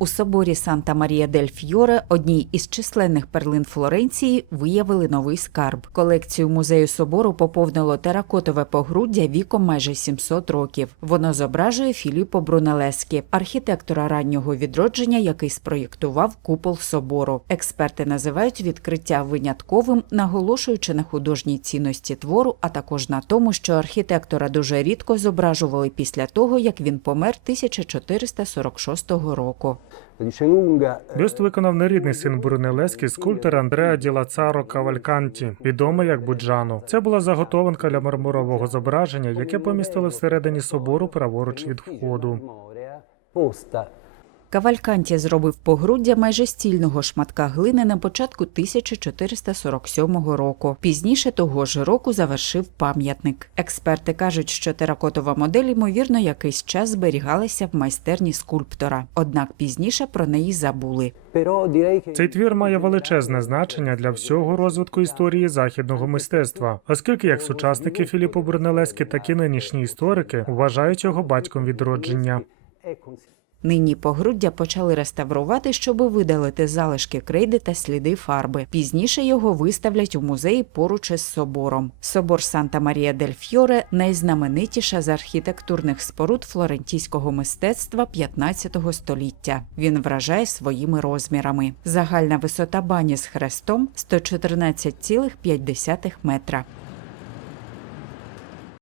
У соборі Санта Марія дель Фьоре, одній із численних перлин Флоренції, виявили новий скарб. Колекцію музею собору поповнило теракотове погруддя віком майже 700 років. Воно зображує Філіппо Брунелескі, архітектора раннього відродження, який спроєктував купол собору. Експерти називають відкриття винятковим, наголошуючи на художній цінності твору, а також на тому, що архітектора дуже рідко зображували після того, як він помер 1446 року. Eh, Бюст виконав нерідний син Брунелески, скульптор Андреа Ділацаро Кавальканті, відомий як Буджано. Це була заготованка для мармурового зображення, яке помістили всередині собору праворуч від входу. Memoria posta Кавальканті зробив погруддя майже стільного шматка глини на початку 1447 року. Пізніше того ж року завершив пам'ятник. Експерти кажуть, що теракотова модель, ймовірно, якийсь час зберігалася в майстерні скульптора. Однак пізніше про неї забули. Цей твір має величезне значення для всього розвитку історії західного мистецтва, оскільки як сучасники Філіппо Брунелески, так і нинішні історики вважають його батьком відродження. Нині погруддя почали реставрувати, щоби видалити залишки крейди та сліди фарби. Пізніше його виставлять у музеї поруч із собором. Собор Санта Марія дель Фьоре найзнаменитіша з архітектурних споруд флорентійського мистецтва 15 століття. Він вражає своїми розмірами. Загальна висота бані з хрестом 114,5 метра.